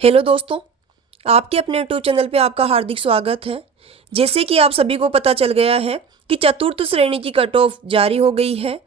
Hello दोस्तों, आपके अपने यूट्यूब चैनल पे आपका हार्दिक स्वागत है। जैसे कि आप सभी को पता चल गया है कि चतुर्थ श्रेणी की कट ऑफ जारी हो गई है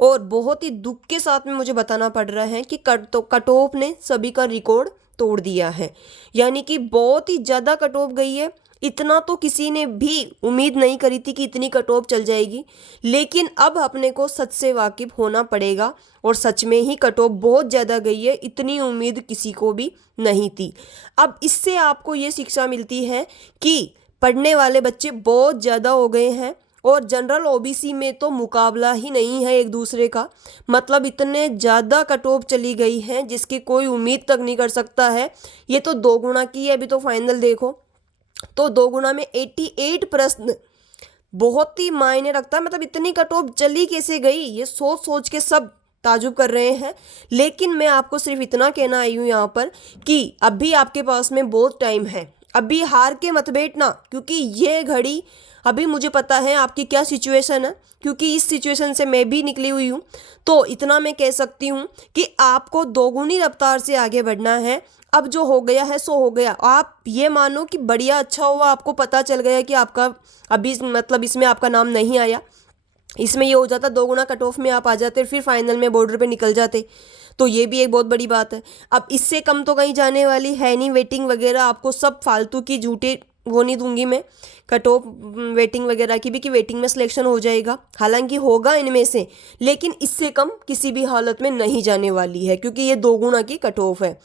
और बहुत ही दुख के साथ में मुझे बताना पड़ रहा है कि कट ऑफ ने सभी का रिकॉर्ड तोड़ दिया है। यानी कि बहुत ही ज़्यादा कट ऑफ गई है। इतना तो किसी ने भी उम्मीद नहीं करी थी कि इतनी कट ऑफ चल जाएगी, लेकिन अब अपने को सच से वाकिफ होना पड़ेगा और सच में ही कट ऑफ बहुत ज़्यादा गई है। इतनी उम्मीद किसी को भी नहीं थी। अब इससे आपको ये शिक्षा मिलती है कि पढ़ने वाले बच्चे बहुत ज़्यादा हो गए हैं और जनरल ओबीसी में तो मुकाबला ही नहीं है एक दूसरे का। मतलब इतने ज़्यादा कट ऑफ चली गई हैं जिसकी कोई उम्मीद तक नहीं कर सकता है। ये तो 2 गुना की है। अभी तो फाइनल देखो तो 2 गुना में 88 प्रश्न बहुत ही मायने रखता है। मतलब इतनी कट ऑफ चली कैसे गई, ये सोच सोच के सब ताजुब कर रहे हैं। लेकिन मैं आपको सिर्फ इतना कहना आई हूँ यहाँ पर कि अभी आपके पास में बहुत टाइम है। अभी हार के मत बैठना, क्योंकि ये घड़ी अभी मुझे पता है आपकी क्या सिचुएशन है, क्योंकि इस सिचुएशन से मैं भी निकली हुई हूँ। तो इतना मैं कह सकती हूँ कि आपको दोगुनी रफ्तार से आगे बढ़ना है। अब जो हो गया है सो हो गया। आप ये मानो कि बढ़िया अच्छा हुआ आपको पता चल गया कि आपका अभी मतलब इसमें आपका नाम नहीं आया। इसमें ये हो जाता 2 गुना कट ऑफ में आप आ जाते, फिर फाइनल में बॉर्डर पे निकल जाते, तो ये भी एक बहुत बड़ी बात है। अब इससे कम तो कहीं जाने वाली है नहीं। वेटिंग वगैरह आपको सब फालतू की झूठे वो नहीं दूंगी मैं, कट ऑफ वेटिंग वगैरह की भी कि वेटिंग में सिलेक्शन हो जाएगा। हालांकि होगा इनमें से, लेकिन इससे कम किसी भी हालत में नहीं जाने वाली है, क्योंकि ये 2 गुना की कट ऑफ है।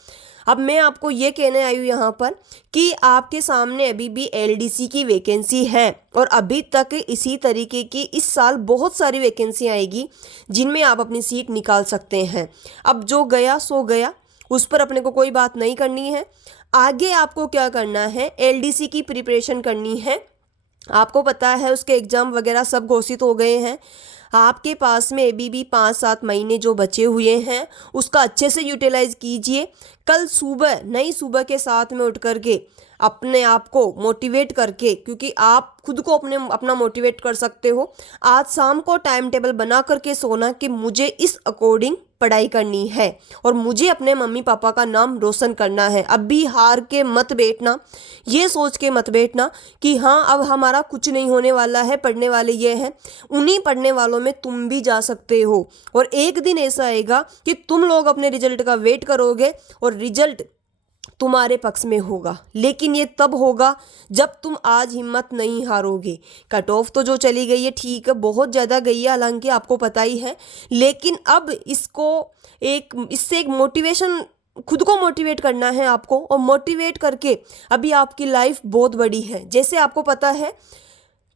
अब मैं आपको ये कहने आई हूँ यहाँ पर कि आपके सामने अभी भी एलडीसी की वैकेंसी है और अभी तक इसी तरीके की इस साल बहुत सारी वैकेंसी आएगी जिनमें आप अपनी सीट निकाल सकते हैं। अब जो गया सो गया, उस पर अपने को कोई बात नहीं करनी है। आगे आपको क्या करना है, एलडीसी की प्रिपरेशन करनी है। आपको पता है उसके एग्ज़ाम वगैरह सब घोषित हो गए हैं। आपके पास में अभी भी 5-7 महीने जो बचे हुए हैं उसका अच्छे से यूटिलाइज कीजिए। कल सुबह नई सुबह के साथ में उठ करके अपने आप को मोटिवेट करके, क्योंकि आप खुद को अपना मोटिवेट कर सकते हो। आज शाम को टाइम टेबल बना करके सोना कि मुझे इस अकॉर्डिंग पढ़ाई करनी है और मुझे अपने मम्मी पापा का नाम रोशन करना है। अभी हार के मत बैठना, ये सोच के मत बैठना कि हाँ अब हमारा कुछ नहीं होने वाला है, पढ़ने वाले ये हैं। उन्हीं पढ़ने वालों में तुम भी जा सकते हो और एक दिन ऐसा आएगा कि तुम लोग अपने रिजल्ट का वेट करोगे और रिजल्ट तुम्हारे पक्ष में होगा। लेकिन ये तब होगा जब तुम आज हिम्मत नहीं हारोगे। कट ऑफ तो जो चली गई है ठीक है, बहुत ज़्यादा गई है, हालांकि आपको पता ही है। लेकिन अब इससे एक मोटिवेशन, खुद को मोटिवेट करना है आपको, और मोटिवेट करके अभी आपकी लाइफ बहुत बड़ी है। जैसे आपको पता है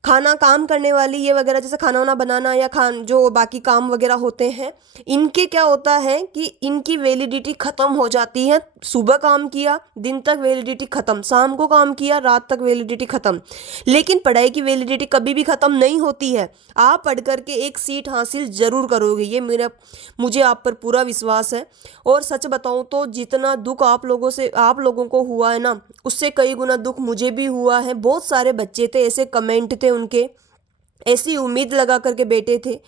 खाना काम करने वाली ये वगैरह, जैसे खाना वाना बनाना या जो बाकी काम वगैरह होते हैं, इनके क्या होता है कि इनकी वैलिडिटी ख़त्म हो जाती है। सुबह काम किया दिन तक वैलिडिटी ख़त्म, शाम को काम किया रात तक वैलिडिटी ख़त्म। लेकिन पढ़ाई की वैलिडिटी कभी भी ख़त्म नहीं होती है। आप पढ़ करके एक सीट हासिल ज़रूर करोगे, ये मुझे आप पर पूरा विश्वास है। और सच बताऊँ तो जितना दुख आप लोगों को हुआ है ना, उससे कई गुना दुख मुझे भी हुआ है। बहुत सारे बच्चे थे, ऐसे कमेंट थे उनके, ऐसी उम्मीद लगा करके बैठे थे।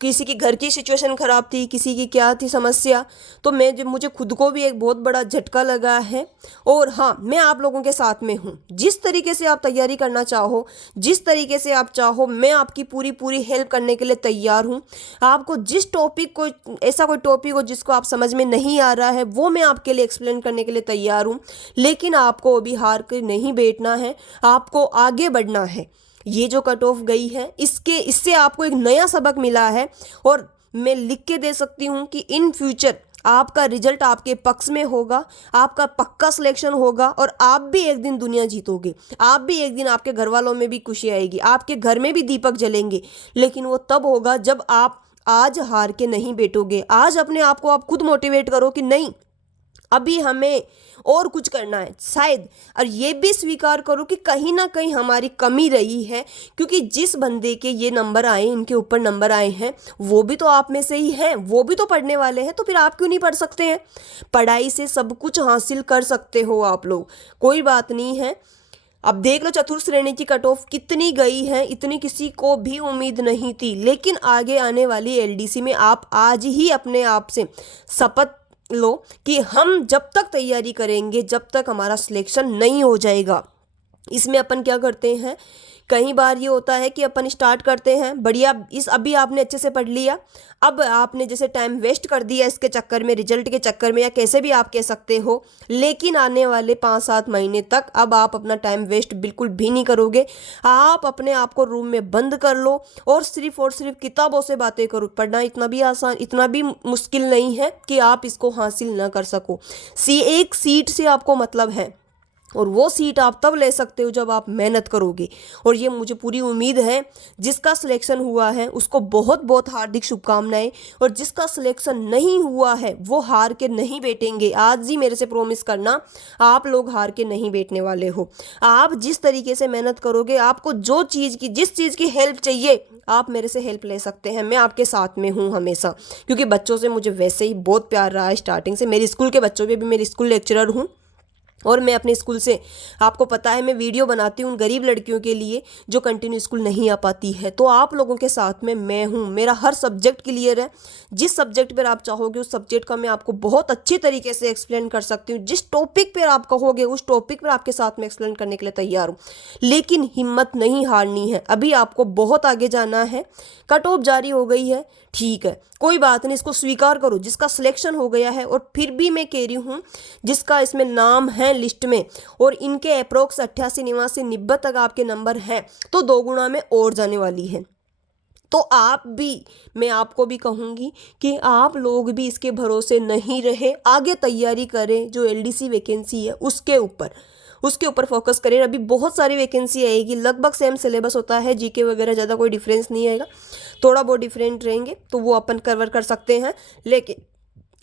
किसी की घर की सिचुएशन ख़राब थी, किसी की क्या थी समस्या, तो मुझे खुद को भी एक बहुत बड़ा झटका लगा है। और हाँ, मैं आप लोगों के साथ में हूँ। जिस तरीके से आप तैयारी करना चाहो, जिस तरीके से आप चाहो, मैं आपकी पूरी पूरी हेल्प करने के लिए तैयार हूँ। आपको जिस टॉपिक को, ऐसा कोई टॉपिक हो जिसको आप समझ में नहीं आ रहा है, वो मैं आपके लिए एक्सप्लेन करने के लिए तैयार हूँ। लेकिन आपको अभी हार कर नहीं बैठना है, आपको आगे बढ़ना है। ये जो कट ऑफ गई है इससे आपको एक नया सबक मिला है और मैं लिख के दे सकती हूँ कि इन फ्यूचर आपका रिजल्ट आपके पक्ष में होगा, आपका पक्का सिलेक्शन होगा और आप भी एक दिन दुनिया जीतोगे। आप भी एक दिन, आपके घर वालों में भी खुशी आएगी, आपके घर में भी दीपक जलेंगे। लेकिन वो तब होगा जब आप आज हार के नहीं बैठोगे। आज अपने आप को आप खुद मोटिवेट करो कि नहीं, अभी हमें और कुछ करना है शायद, और ये भी स्वीकार करो कि कहीं ना कहीं हमारी कमी रही है। क्योंकि जिस बंदे के ये नंबर आए, इनके ऊपर नंबर आए हैं, वो भी तो आप में से ही हैं, वो भी तो पढ़ने वाले हैं। तो फिर आप क्यों नहीं पढ़ सकते हैं? पढ़ाई से सब कुछ हासिल कर सकते हो आप लोग, कोई बात नहीं है। अब देख लो चतुर्थ श्रेणी की कट ऑफ कितनी गई है, इतनी किसी को भी उम्मीद नहीं थी। लेकिन आगे आने वाली एलडीसी में आप आज ही अपने आप से शपथ लो कि हम जब तक तैयारी करेंगे जब तक हमारा सिलेक्शन नहीं हो जाएगा। इसमें अपन क्या करते हैं, कई बार ये होता है कि अपन स्टार्ट करते हैं बढ़िया, अभी आपने अच्छे से पढ़ लिया, अब आपने जैसे टाइम वेस्ट कर दिया इसके चक्कर में, रिजल्ट के चक्कर में, या कैसे भी आप कह सकते हो, लेकिन आने वाले 5-7 महीने तक अब आप अपना टाइम वेस्ट बिल्कुल भी नहीं करोगे। आप अपने आप को रूम में बंद कर लो और सिर्फ किताबों से बातें करो। पढ़ना इतना भी आसान, इतना भी मुश्किल नहीं है कि आप इसको हासिल ना कर सको। एक सीट से आपको मतलब है, और वो सीट आप तब ले सकते हो जब आप मेहनत करोगे। और ये मुझे पूरी उम्मीद है जिसका सिलेक्शन हुआ है उसको बहुत बहुत हार्दिक शुभकामनाएं, और जिसका सिलेक्शन नहीं हुआ है वो हार के नहीं बैठेंगे। आज ही मेरे से प्रॉमिस करना, आप लोग हार के नहीं बैठने वाले हो। आप जिस तरीके से मेहनत करोगे, आपको जिस चीज़ की हेल्प चाहिए आप मेरे से हेल्प ले सकते हैं। मैं आपके साथ में हूँ हमेशा, क्योंकि बच्चों से मुझे वैसे ही बहुत प्यार रहा है स्टार्टिंग से। मेरे स्कूल के बच्चों पे भी, मेरी स्कूल लेक्चरर हूँ, और मैं अपने स्कूल से, आपको पता है, मैं वीडियो बनाती हूँ गरीब लड़कियों के लिए जो कंटिन्यू स्कूल नहीं आ पाती है। तो आप लोगों के साथ में मैं हूँ। मेरा हर सब्जेक्ट क्लियर है। जिस सब्जेक्ट पर आप चाहोगे उस सब्जेक्ट का मैं आपको बहुत अच्छी तरीके से एक्सप्लेन कर सकती हूँ। जिस टॉपिक पर आप कहोगे उस टॉपिक पर आपके साथ में एक्सप्लेन करने के लिए तैयार हूँ। लेकिन हिम्मत नहीं हारनी है, अभी आपको बहुत आगे जाना है। कट ऑफ जारी हो गई है, ठीक है, कोई बात नहीं, इसको स्वीकार करो। जिसका सिलेक्शन हो गया है, और फिर भी मैं कह रही हूँ जिसका इसमें नाम है लिस्ट में, और इनके अप्रोक्स 88, 89, 90 तक आपके नंबर हैं, तो 2 गुना में और जाने वाली है। तो आप भी, मैं आपको भी कहूँगी कि आप लोग भी इसके भरोसे नहीं रहे, आगे तैयारी करें। जो LDC वैकेंसी है उसके ऊपर फोकस करें। अभी बहुत सारी वैकेंसी आएगी, लगभग सेम सिलेबस होता है, जीके वगैरह ज़्यादा कोई डिफरेंस नहीं आएगा, थोड़ा बहुत डिफरेंट रहेंगे तो वो अपन कवर कर सकते हैं। लेकिन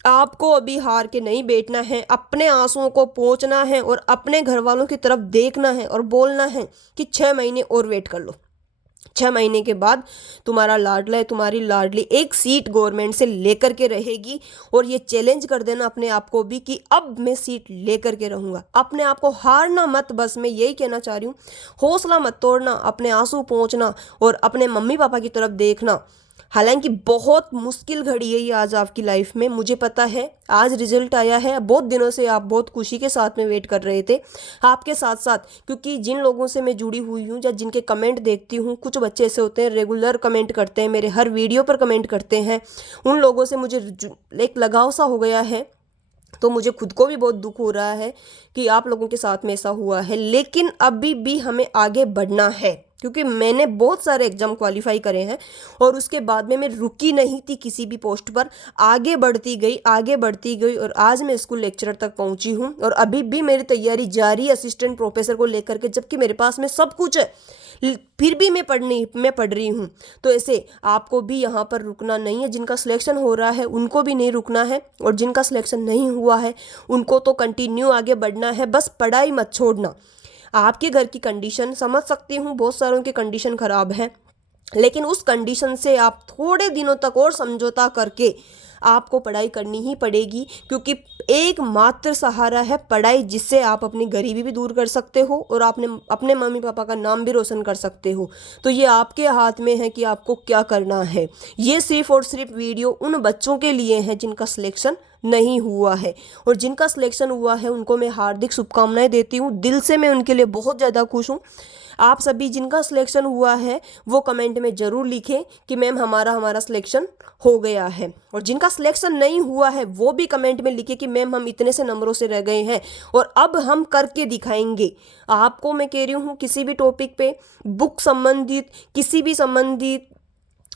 आपको अभी हार के नहीं बैठना है, अपने आंसुओं को पोंछना है और अपने घर वालों की तरफ देखना है और बोलना है कि 6 महीने और वेट कर लो। 6 महीने के बाद तुम्हारा लाडला है, तुम्हारी लाडली एक सीट गवर्नमेंट से लेकर के रहेगी। और ये चैलेंज कर देना अपने आप को भी कि अब मैं सीट लेकर के रहूँगा। अपने आप को हारना मत, बस मैं यही कहना चाह रही हूँ। हौसला मत तोड़ना, अपने आंसू पोंछना और अपने मम्मी पापा की तरफ देखना। हालांकि बहुत मुश्किल घड़ी है ये आज आपकी लाइफ में, मुझे पता है। आज रिजल्ट आया है, बहुत दिनों से आप बहुत खुशी के साथ में वेट कर रहे थे। आपके साथ साथ, क्योंकि जिन लोगों से मैं जुड़ी हुई हूँ या जिनके कमेंट देखती हूँ, कुछ बच्चे ऐसे होते हैं रेगुलर कमेंट करते हैं, मेरे हर वीडियो पर कमेंट करते हैं। उन लोगों से मुझे एक लगाव सा हो गया है, तो मुझे खुद को भी बहुत दुख हो रहा है कि आप लोगों के साथ में ऐसा हुआ है। लेकिन अभी भी हमें आगे बढ़ना है, क्योंकि मैंने बहुत सारे एग्जाम क्वालिफाई करे हैं और उसके बाद में मैं रुकी नहीं थी किसी भी पोस्ट पर, आगे बढ़ती गई और आज मैं स्कूल लेक्चरर तक पहुंची हूं। और अभी भी मेरी तैयारी जारी, असिस्टेंट प्रोफेसर को लेकर के, जबकि मेरे पास में सब कुछ है, फिर भी मैं पढ़ रही हूँ। तो ऐसे आपको भी यहाँ पर रुकना नहीं है। जिनका सिलेक्शन हो रहा है उनको भी नहीं रुकना है, और जिनका सिलेक्शन नहीं हुआ है उनको तो कंटिन्यू आगे बढ़ना है। बस पढ़ाई मत छोड़ना। आपके घर की कंडीशन समझ सकती हूँ, बहुत सारों की कंडीशन ख़राब है, लेकिन उस कंडीशन से आप थोड़े दिनों तक और समझौता करके आपको पढ़ाई करनी ही पड़ेगी, क्योंकि एकमात्र सहारा है पढ़ाई, जिससे आप अपनी गरीबी भी दूर कर सकते हो और आपने अपने मम्मी पापा का नाम भी रोशन कर सकते हो। तो ये आपके हाथ में है कि आपको क्या करना है। ये सिर्फ और सिर्फ वीडियो उन बच्चों के लिए है जिनका सिलेक्शन नहीं हुआ है, और जिनका सिलेक्शन हुआ है उनको मैं हार्दिक शुभकामनाएं देती हूँ। दिल से मैं उनके लिए बहुत ज़्यादा खुश हूँ। आप सभी जिनका सिलेक्शन हुआ है वो कमेंट में ज़रूर लिखें कि मैम हमारा सिलेक्शन हो गया है, और जिनका सिलेक्शन नहीं हुआ है वो भी कमेंट में लिखे कि मैम हम इतने से नंबरों से रह गए हैं और अब हम करके दिखाएंगे। आपको मैं कह रही हूँ, किसी भी टॉपिक पे, बुक संबंधित, किसी भी संबंधित,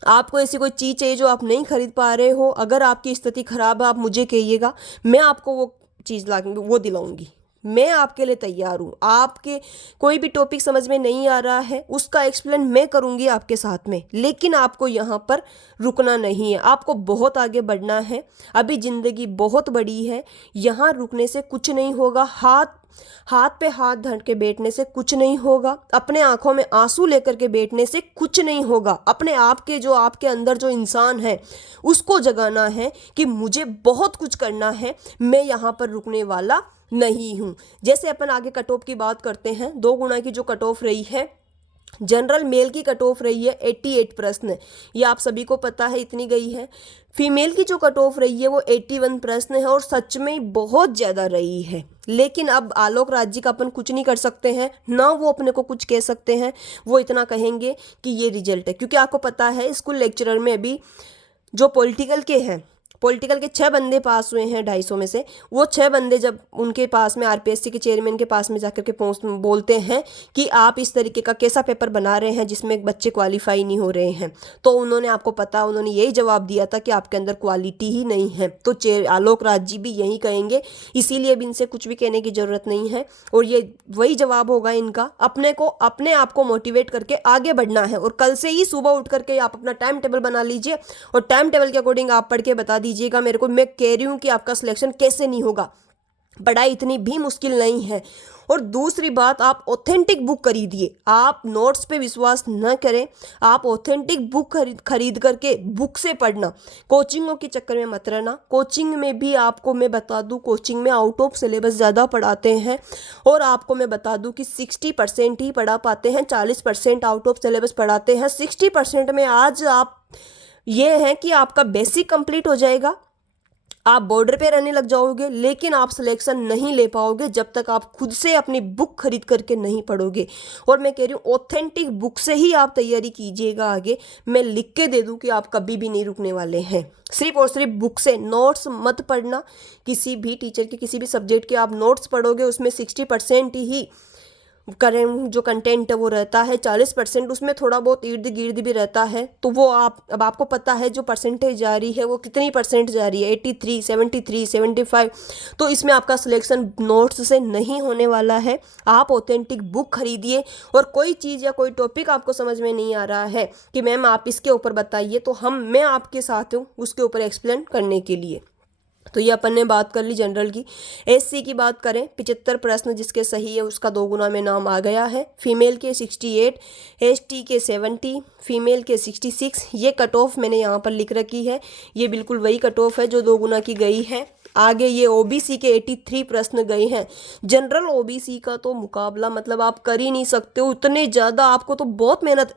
आपको ऐसी कोई चीज़ चाहिए जो आप नहीं खरीद पा रहे हो, अगर आपकी स्थिति खराब है आप मुझे कहिएगा, मैं आपको वो चीज़ वो दिलाऊंगी। मैं आपके लिए तैयार हूँ। आपके कोई भी टॉपिक समझ में नहीं आ रहा है उसका एक्सप्लेन मैं करूँगी आपके साथ में, लेकिन आपको यहाँ पर रुकना नहीं है, आपको बहुत आगे बढ़ना है। अभी ज़िंदगी बहुत बड़ी है, यहाँ रुकने से कुछ नहीं होगा। हाथ पे हाथ धर के बैठने से कुछ नहीं होगा, अपने आंखों में आंसू लेकर के बैठने से कुछ नहीं होगा। अपने आप के जो आपके अंदर जो इंसान है उसको जगाना है कि मुझे बहुत कुछ करना है, मैं यहाँ पर रुकने वाला नहीं हूँ। जैसे अपन आगे कट ऑफ की बात करते हैं, 2 गुना की जो कट ऑफ रही है, जनरल मेल की कट ऑफ रही है 88 प्रश्न, ये आप सभी को पता है, इतनी गई है। फीमेल की जो कट ऑफ रही है वो 81 प्रश्न है और सच में बहुत ज़्यादा रही है। लेकिन अब आलोक राज जी का अपन कुछ नहीं कर सकते हैं, ना वो अपने को कुछ कह सकते हैं। वो इतना कहेंगे कि ये रिजल्ट है, क्योंकि आपको पता है स्कूल लेक्चरर में अभी जो पॉलिटिकल के हैं, पॉलिटिकल के 6 बंदे पास हुए हैं 250 में से। वो 6 बंदे जब उनके पास में आरपीएससी के चेयरमैन के पास में जाकर के बोलते हैं कि आप इस तरीके का कैसा पेपर बना रहे हैं जिसमें बच्चे क्वालिफाई नहीं हो रहे हैं, तो उन्होंने, आपको पता, उन्होंने यही जवाब दिया था कि आपके अंदर क्वालिटी ही नहीं है। तो आलोक राज जी भी यही कहेंगे, इसीलिए अब इनसे कुछ भी कहने की ज़रूरत नहीं है और ये वही जवाब होगा इनका। अपने आप को मोटिवेट करके आगे बढ़ना है और कल से ही सुबह उठ करके आप अपना टाइम टेबल बना लीजिए और टाइम टेबल के अकॉर्डिंग आप पढ़ के बता दीजिएगा मेरे को। मैं कह रही हूँ कि आपका सिलेक्शन कैसे नहीं होगा, पढ़ाई इतनी भी मुश्किल नहीं है। और दूसरी बात, आप ऑथेंटिक बुक खरीदिए, आप नोट्स पे विश्वास न करें, आप ऑथेंटिक बुक खरीद करके बुक से पढ़ना। कोचिंगों के चक्कर में मत रहना। कोचिंग में भी आपको मैं बता दूं, कोचिंग में आउट ऑफ सिलेबस ज़्यादा पढ़ाते हैं और आपको मैं बता दूं कि 60% ही पढ़ा पाते हैं, 40% आउट ऑफ सिलेबस पढ़ाते हैं। 60% में आज आप ये है कि आपका बेसिक कंप्लीट हो जाएगा, आप बॉर्डर पे रहने लग जाओगे, लेकिन आप सिलेक्शन नहीं ले पाओगे जब तक आप खुद से अपनी बुक खरीद करके नहीं पढ़ोगे। और मैं कह रही हूँ ऑथेंटिक बुक से ही आप तैयारी कीजिएगा आगे। मैं लिख के दे दूँ कि आप कभी भी नहीं रुकने वाले हैं। सिर्फ और सिर्फ बुक से, नोट्स मत पढ़ना। किसी भी टीचर के किसी भी सब्जेक्ट के आप नोट्स पढ़ोगे उसमें 60% ही करेंट जो कंटेंट है वो रहता है, 40% उसमें थोड़ा बहुत इर्द गिर्द भी रहता है। तो वो अब आपको पता है जो परसेंटेज जा रही है वो कितनी परसेंट जा रही है, 83, 73, 75। तो इसमें आपका सिलेक्शन नोट्स से नहीं होने वाला है। आप ऑथेंटिक बुक खरीदिए और कोई चीज़ या कोई टॉपिक आपको समझ में नहीं आ रहा है कि मैम आप इसके ऊपर बताइए, तो मैं आपके साथ हूँ उसके ऊपर एक्सप्लेन करने के लिए। तो ये अपन ने बात कर ली जनरल की। एससी की बात करें, 75 प्रश्न जिसके सही है उसका 2 गुना में नाम आ गया है। फीमेल के 68, एसटी के 70, फीमेल के 66। ये कट ऑफ मैंने यहाँ पर लिख रखी है, ये बिल्कुल वही कट ऑफ है जो 2 गुना की गई है। आगे ये ओबीसी के 83 प्रश्न गए हैं। जनरल ओबीसी का तो मुकाबला मतलब आप कर ही नहीं सकते हो, उतने ज़्यादा आपको तो बहुत मेहनत।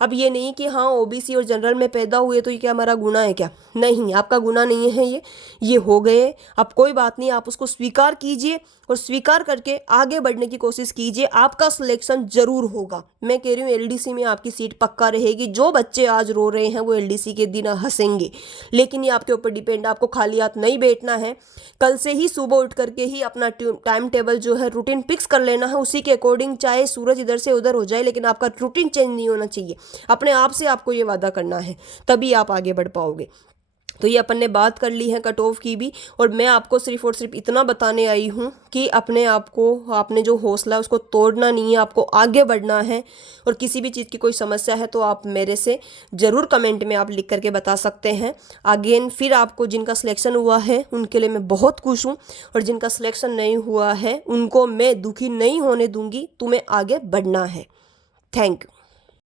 अब ये नहीं कि हाँ ओबीसी और जनरल में पैदा हुए तो ये क्या हमारा गुनाह है क्या? नहीं, आपका गुनाह नहीं है, ये हो गए। अब कोई बात नहीं, आप उसको स्वीकार कीजिए और स्वीकार करके आगे बढ़ने की कोशिश कीजिए। आपका सिलेक्शन जरूर होगा। मैं कह रही हूँ एलडीसी में आपकी सीट पक्का रहेगी। जो बच्चे आज रो रहे हैं वो एलडीसी के दिन हंसेंगे, लेकिन ये आपके ऊपर डिपेंड। आपको खाली हाथ नहीं बैठना है। कल से ही सुबह उठ करके ही अपना टाइम टेबल जो है रूटीन फिक्स कर लेना है, उसी के अकॉर्डिंग। चाहे सूरज इधर से उधर हो जाए लेकिन आपका रूटीन चेंज नहीं होना चाहिए। अपने आप से आपको ये वादा करना है, तभी आप आगे बढ़ पाओगे। तो ये अपन ने बात कर ली है कट ऑफ की भी, और मैं आपको सिर्फ और सिर्फ इतना बताने आई हूँ कि अपने आप को, आपने जो हौसला उसको तोड़ना नहीं है, आपको आगे बढ़ना है। और किसी भी चीज़ की कोई समस्या है तो आप मेरे से ज़रूर कमेंट में आप लिख करके बता सकते हैं। अगेन फिर आपको जिनका सिलेक्शन हुआ है उनके लिए मैं बहुत खुश हूँ, और जिनका सिलेक्शन नहीं हुआ है उनको मैं दुखी नहीं होने दूंगी। तुम्हें आगे बढ़ना है। Thank you.